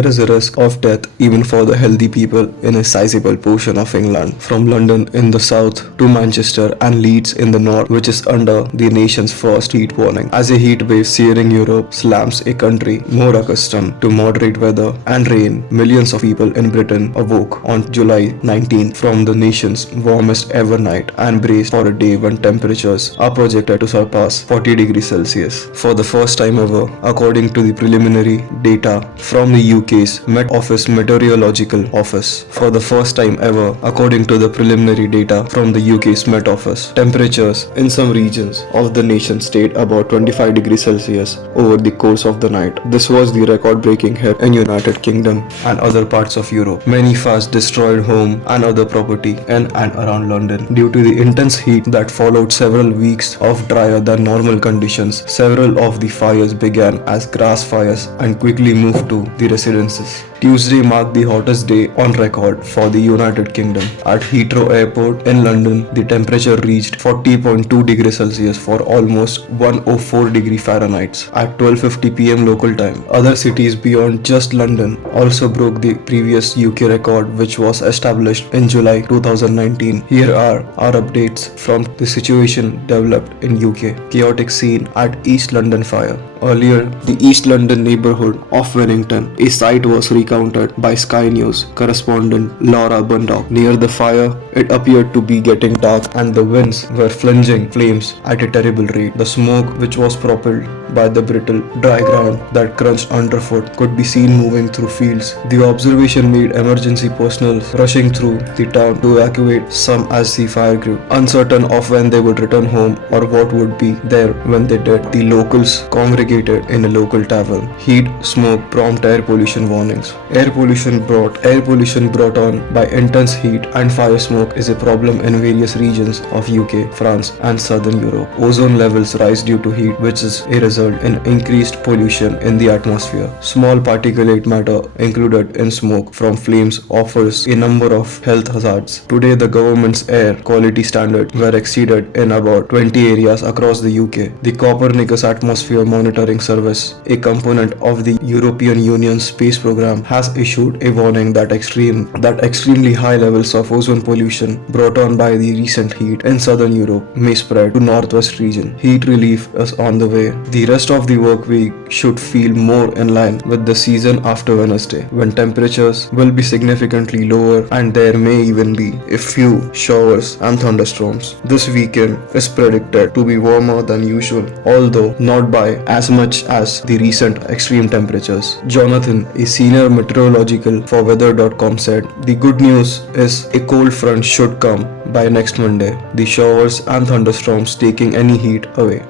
there is a risk of death even for the healthy people in a sizable portion of England, from London in the south to Manchester and Leeds in the north, which is under the nation's first heat warning. As a heat wave searing Europe slams a country more accustomed to moderate weather and rain, millions of people in Britain awoke on July 19 from the nation's warmest ever night and braced for a day when temperatures are projected to surpass 40 degrees Celsius. For the first time ever, according to the preliminary data from the UK's Met Office Meteorological Office, for the first time ever, according to the preliminary data from the UK's Met Office, temperatures in some regions of the nation stayed about 25 degrees Celsius over the course of the night. This was the record-breaking hit in United Kingdom and other parts of Europe. Many fires destroyed home and other property in and around London. Due to the intense heat that followed several weeks of drier than normal conditions, several of the fires began as grass fires and quickly moved to the residences. Tuesday marked the hottest day on record for the United Kingdom. At Heathrow Airport in London, the temperature reached 40.2 degrees Celsius for almost 104 degrees Fahrenheit at 12:50 p.m. local time. Other cities beyond just London also broke the previous UK record, which was established in July 2019. Here are our updates from the situation developed in UK. Chaotic scene at East London fire. Earlier, the East London neighbourhood of Wellington, a site was recounted by Sky News correspondent Laura Bundock. Near the fire, it appeared to be getting dark and the winds were flinging flames at a terrible rate. The smoke, which was propelled by the brittle, dry ground that crunched underfoot, could be seen moving through fields. The observation made emergency personnel rushing through the town to evacuate some as the fire grew. Uncertain of when they would return home or what would be there when they did, the locals congregated in a local tavern. Heat, smoke, prompt air pollution warnings. Air pollution brought on by intense heat and fire smoke is a problem in various regions of UK, France and southern Europe. Ozone levels rise due to heat, which is a result in increased pollution in the atmosphere. Small particulate matter included in smoke from flames offers a number of health hazards. Today, the government's air quality standards were exceeded in about 20 areas across the UK. The Copernicus Atmosphere Monitoring Service, a component of the European Union's space program, has issued a warning that extremely high levels of ozone pollution brought on by the recent heat in southern Europe may spread to northwest region. Heat relief is on the way. The rest of the work week should feel more in line with the season after Wednesday, when temperatures will be significantly lower and there may even be a few showers and thunderstorms. This weekend is predicted to be warmer than usual, although not by as much as the recent extreme temperatures. Jonathan, a senior meteorological for weather.com, said, "The good news is a cold front should come by next Monday, the showers and thunderstorms taking any heat away."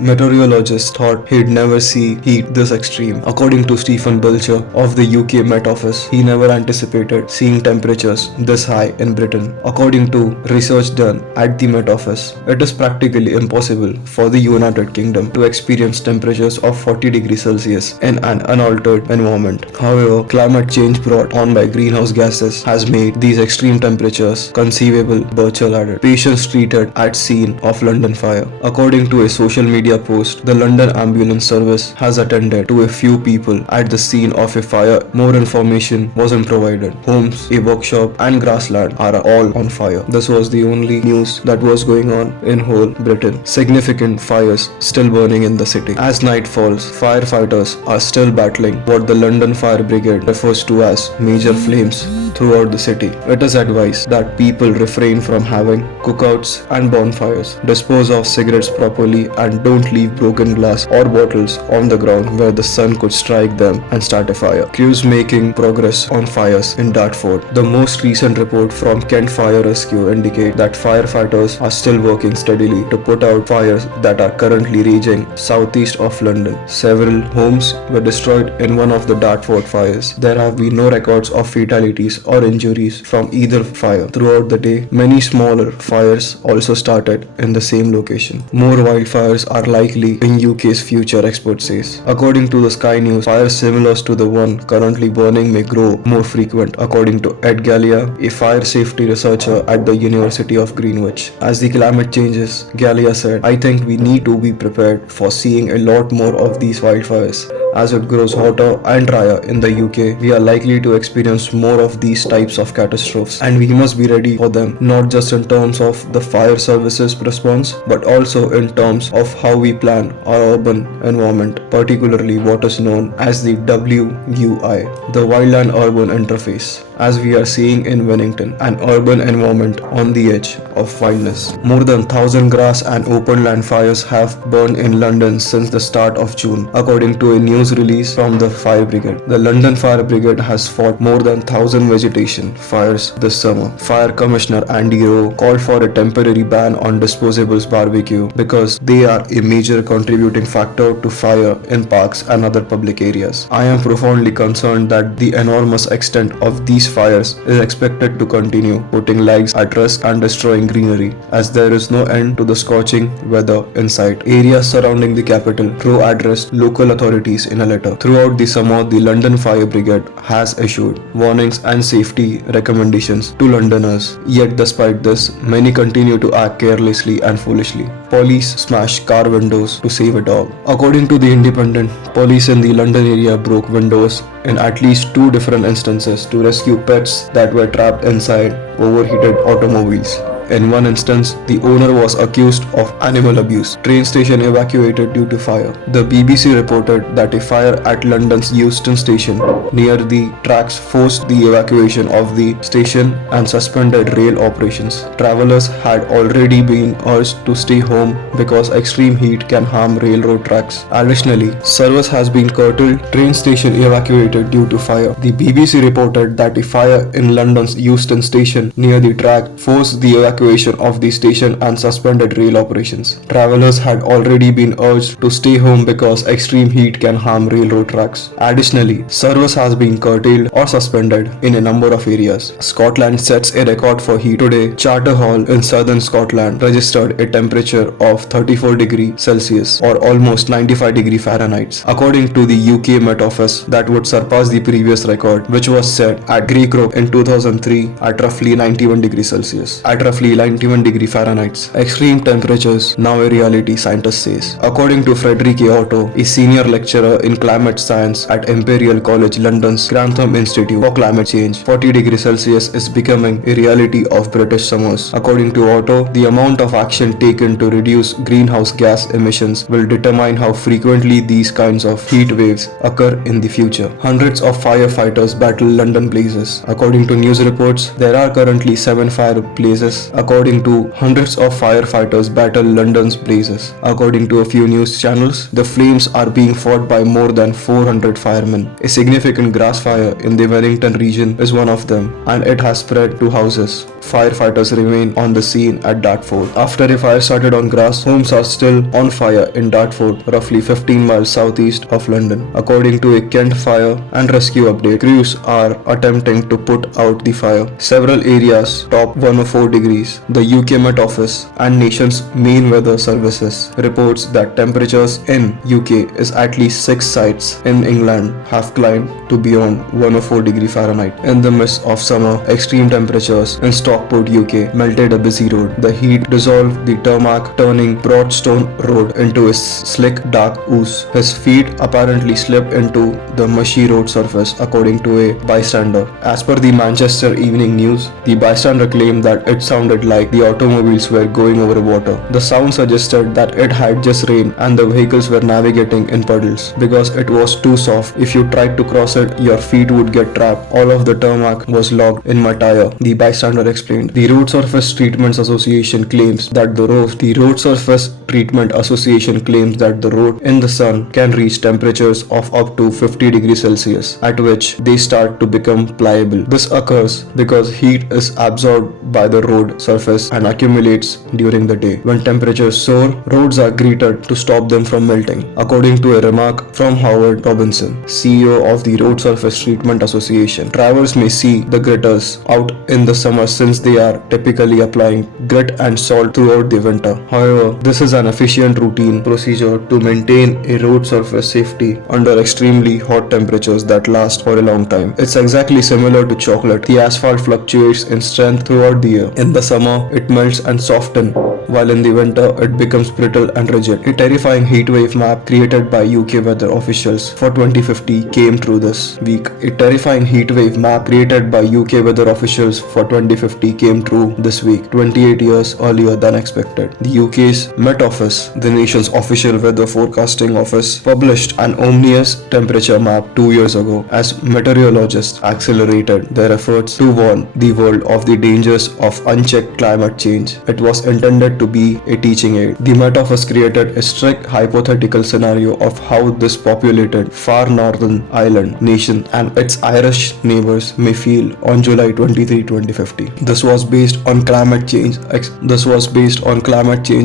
Meteorologists thought he'd never see heat this extreme. According to Stephen Belcher of the UK Met Office, he never anticipated seeing temperatures this high in Britain. According to research done at the Met Office, it is practically impossible for the United Kingdom to experience temperatures of 40 degrees Celsius in an unaltered environment. However, climate change brought on by greenhouse gases has made these extreme temperatures conceivable, Belcher added. Patients treated at scene of London fire. According to a social media post, the London Ambulance Service has attended to a few people at the scene of a fire. More information wasn't provided. Homes, a workshop and grassland are all on fire. This was the only news that was going on in whole Britain. Significant fires still burning in the city. As night falls, firefighters are still battling what the London Fire Brigade refers to as major flames throughout the city. It is advised that people refrain from having cookouts and bonfires, dispose of cigarettes properly and don't leave broken glass or bottles on the ground where the sun could strike them and start a fire. Crews making progress on fires in Dartford. The most recent report from Kent Fire Rescue indicate that firefighters are still working steadily to put out fires that are currently raging southeast of London. Several homes were destroyed in one of the Dartford fires. There have been no records of fatalities or injuries from either fire. Throughout the day, many smaller fires also started in the same location. More wildfires are likely in UK's future, expert says. According to the Sky News, fires similar to the one currently burning may grow more frequent, according to Ed Gallia, a fire safety researcher at the University of Greenwich. As the climate changes, Gallia said, "I think we need to be prepared for seeing a lot more of these wildfires. As it grows hotter and drier in the UK, we are likely to experience more of these types of catastrophes, and we must be ready for them, not just in terms of the fire services response, but also in terms of how we plan our urban environment, particularly what is known as the WUI, the Wildland Urban Interface. As we are seeing in Wellington, an urban environment on the edge of wildness. More than 1,000 grass and open land fires have burned in London since the start of June, according to a news release from the fire brigade. The London Fire Brigade has fought more than 1,000 vegetation fires this summer. Fire Commissioner Andy Rowe called for a temporary ban on disposables barbecue because they are a major contributing factor to fire in parks and other public areas. I am profoundly concerned that the enormous extent of these fires is expected to continue, putting lives at risk and destroying greenery, as there is no end to the scorching weather in sight. Areas surrounding the capital, Rowe addressed local authorities in a letter. Throughout the summer, the London Fire Brigade has issued warnings and safety recommendations to Londoners. Yet despite this, many continue to act carelessly and foolishly. Police smashed car windows to save a dog. According to The Independent, police in the London area broke windows in at least 2 different instances to rescue pets that were trapped inside overheated automobiles. In one instance, the owner was accused of animal abuse. Train station evacuated due to fire. The BBC reported that a fire at London's Euston station near the tracks forced the evacuation of the station and suspended rail operations. Travelers had already been urged to stay home because extreme heat can harm railroad tracks. Additionally, service has been curtailed. Train station evacuated due to fire. The BBC reported that a fire in London's Euston station near the track forced the evacuation of the station and suspended rail operations. Travelers had already been urged to stay home because extreme heat can harm railroad tracks. Additionally, service has been curtailed or suspended in a number of areas. Scotland sets a record for heat. Today, Charterhall in southern Scotland registered a temperature of 34 degrees Celsius or almost 95 degrees Fahrenheit. According to the UK Met Office, that would surpass the previous record, which was set at Greycrook in 2003 at roughly 91 degrees Celsius. At roughly 91 degrees Fahrenheit. Extreme temperatures now a reality, scientist says. According to Frederick A. Otto, a senior lecturer in climate science at Imperial College London's Grantham Institute for Climate Change, 40 degrees Celsius is becoming a reality of British summers. According to Otto, the amount of action taken to reduce greenhouse gas emissions will determine how frequently these kinds of heat waves occur in the future. Hundreds of firefighters battle London blazes. According to news reports, there are currently 7 fire blazes. According to hundreds of firefighters battle London's blazes. According to a few news channels, the flames are being fought by more than 400 firemen. A significant grass fire in the Wellington region is one of them, and it has spread to houses. Firefighters remain on the scene at Dartford. After a fire started on grass, homes are still on fire in Dartford, roughly 15 miles southeast of London. According to a Kent Fire and Rescue update, crews are attempting to put out the fire. Several areas top 104 degrees. The UK Met Office and nation's main weather services reports that temperatures in UK is at least 6 sites in England have climbed to beyond 104 degrees Fahrenheit. In the midst of summer, extreme temperatures in Stockport, UK melted a busy road. The heat dissolved the tarmac, turning Broadstone Road into a slick dark ooze. His feet apparently slipped into the mushy road surface, according to a bystander. As per the Manchester Evening News, the bystander claimed that it sounded like the automobiles were going over water. The sound suggested that it had just rained and the vehicles were navigating in puddles. Because it was too soft, if you tried to cross it, your feet would get trapped. All of the tarmac was locked in my tire, the bystander explained. The Road Surface Treatment Association claims that the Road Surface Treatment Association claims that the road in the sun can reach temperatures of up to 50 degrees Celsius, at which they start to become pliable. This occurs because heat is absorbed by the road surface and accumulates during the day. When temperatures soar, roads are greeted to stop them from melting. According to a remark from Howard Robinson, CEO of the Road Surface Treatment Association, drivers may see the gritters out in the summer since they are typically applying grit and salt throughout the winter. However, this is an efficient routine procedure to maintain a road surface safety under extremely hot temperatures that last for a long time. It's exactly similar to chocolate. The asphalt fluctuates in strength throughout the year. In the summer, it melts and softens while in the winter it becomes brittle and rigid. A terrifying heatwave map created by UK weather officials for 2050 came through this week. A terrifying heatwave map created by UK weather officials for 2050 came true this week, 28 years earlier than expected. The UK's Met Office, the nation's official weather forecasting office, published an ominous temperature map 2 years ago as meteorologists accelerated their efforts to warn the world of the dangers of unchecked climate change. It was intended to be a teaching aid. The Met Office created a strict hypothetical scenario of how this populated far northern island nation and its Irish neighbors may feel on July 23, 2050. This was based on climate change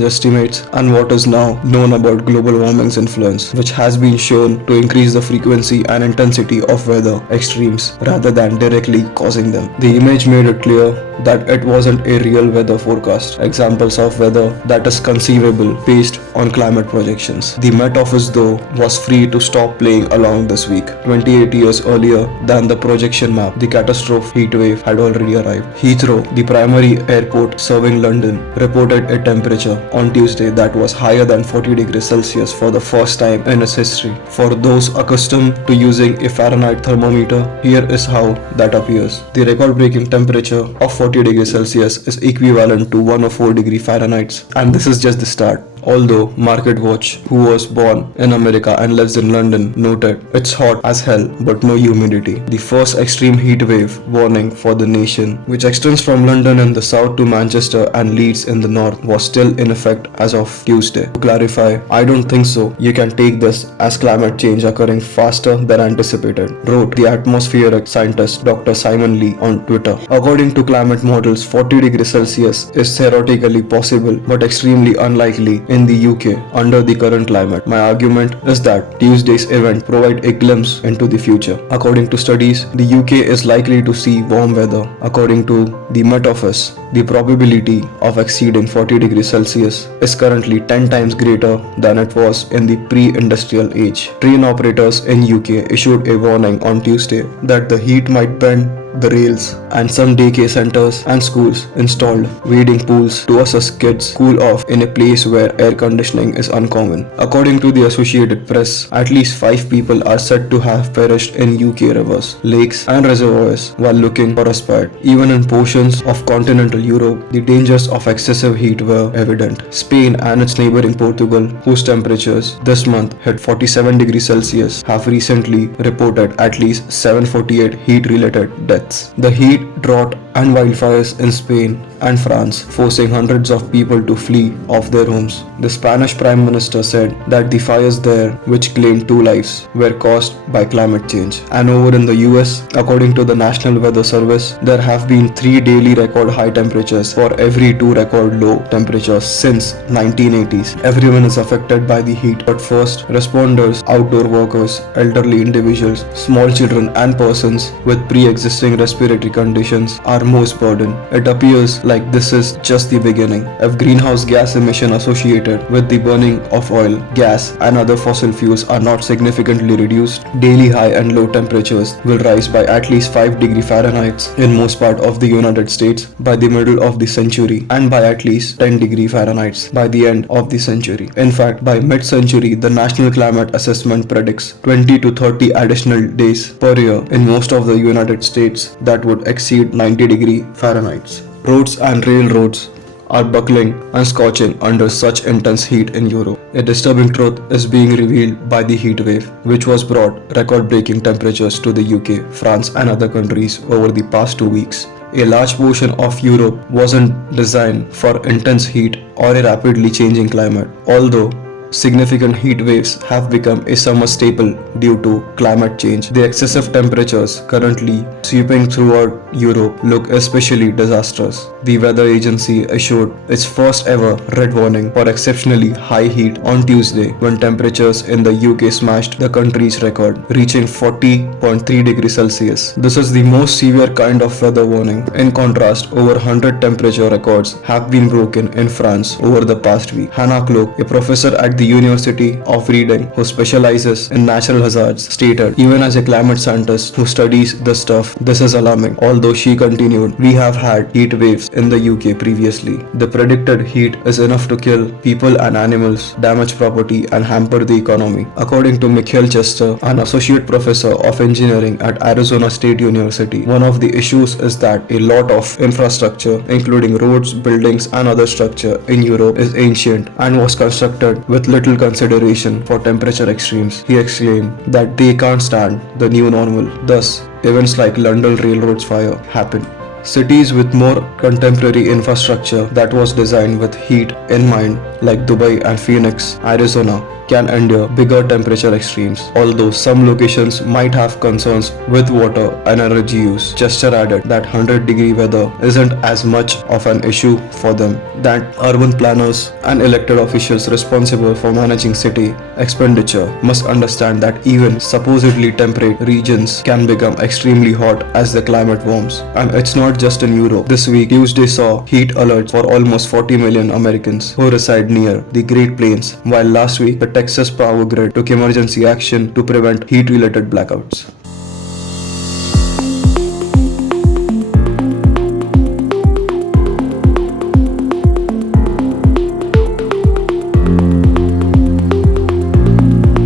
estimates and what is now known about global warming's influence, which has been shown to increase the frequency and intensity of weather extremes rather than directly causing them. The image made it clear that it wasn't a real weather forecast. Examples of weather that is conceivable based on climate projections. The Met Office, though, was free to stop playing along this week. 28 years earlier than the projection map, the catastrophic heatwave had already arrived. Heathrow, the primary airport serving London, reported a temperature on Tuesday that was higher than 40 degrees Celsius for the first time in its history. For those accustomed to using a Fahrenheit thermometer, here is how that appears. The record-breaking temperature of 40 degrees Celsius is equivalent to 104 degrees Fahrenheit, and this is just the start. Although Market Watch, who was born in America and lives in London, noted it's hot as hell but no humidity. The first extreme heat wave warning for the nation, which extends from London in the south to Manchester and Leeds in the north, was still in effect as of Tuesday. To clarify, I don't think so. You can take this as climate change occurring faster than anticipated, wrote the atmospheric scientist Dr. Simon Lee on Twitter. According to climate models, 40 degrees Celsius is theoretically possible but extremely unlikely in the UK under the current climate. My argument is that Tuesday's event provides a glimpse into the future. According to studies, the UK is likely to see warm weather. According to the Met Office, the probability of exceeding 40 degrees Celsius is currently 10 times greater than it was in the pre-industrial age. Train operators in UK issued a warning on Tuesday that the heat might bend the rails, and some daycare centers and schools installed wading pools to assist kids cool off in a place where air conditioning is uncommon. According to the Associated Press, at least 5 people are said to have perished in UK rivers, lakes and reservoirs while looking for respite. Even in portions of continental Europe, the dangers of excessive heat were evident. Spain and its neighboring Portugal, whose temperatures this month hit 47 degrees Celsius, have recently reported at least 748 heat-related deaths. The heat, drought and wildfires in Spain and France, forcing hundreds of people to flee off their homes. The Spanish Prime Minister said that the fires there, which claimed 2 lives, were caused by climate change. And over in the US, according to the National Weather Service, there have been 3 daily record high temperatures for every 2 record low temperatures since 1980s. Everyone is affected by the heat, but first responders, outdoor workers, elderly individuals, small children and persons with pre-existing respiratory conditions are most burdened. It appears like this is just the beginning. If greenhouse gas emission associated with the burning of oil, gas and other fossil fuels are not significantly reduced, daily high and low temperatures will rise by at least 5 degrees Fahrenheit in most part of the United States by the middle of the century and by at least 10 degrees Fahrenheit by the end of the century. In fact, by mid-century, the National Climate Assessment predicts 20 to 30 additional days per year in most of the United States that would exceed 90 degrees Fahrenheit. Roads and railroads are buckling and scorching under such intense heat in Europe. A disturbing truth is being revealed by the heat wave, which was brought record-breaking temperatures to the UK, France and other countries over the past 2 weeks. A large portion of Europe wasn't designed for intense heat or a rapidly changing climate, although significant heat waves have become a summer staple due to climate change. The excessive temperatures currently sweeping throughout Europe look especially disastrous. The weather agency issued its first ever red warning for exceptionally high heat on Tuesday when temperatures in the UK smashed the country's record, reaching 40.3 degrees Celsius. This is the most severe kind of weather warning. In contrast, over 100 temperature records have been broken in France over the past week. Hannah Cloak, a professor at the the University of Reading, who specializes in natural hazards, stated, "Even as a climate scientist who studies the stuff, this is alarming." Although she continued, "We have had heat waves in the UK previously. The predicted heat is enough to kill people and animals, damage property, and hamper the economy." According to Michael Chester, an associate professor of engineering at Arizona State University, one of the issues is that a lot of infrastructure, including roads, buildings, and other structure in Europe, is ancient and was constructed with little consideration for temperature extremes. He exclaimed that they can't stand the new normal. Thus, events like London Railroad's fire happen. Cities with more contemporary infrastructure that was designed with heat in mind, like Dubai and Phoenix, Arizona, can endure bigger temperature extremes, although some locations might have concerns with water and energy use. Chester added that 100-degree weather isn't as much of an issue for them, that urban planners and elected officials responsible for managing city expenditure must understand that even supposedly temperate regions can become extremely hot as the climate warms. And it's not just in Europe. This week, Tuesday saw heat alerts for almost 40 million Americans who reside near the Great Plains, while last week the Texas power grid took emergency action to prevent heat-related blackouts.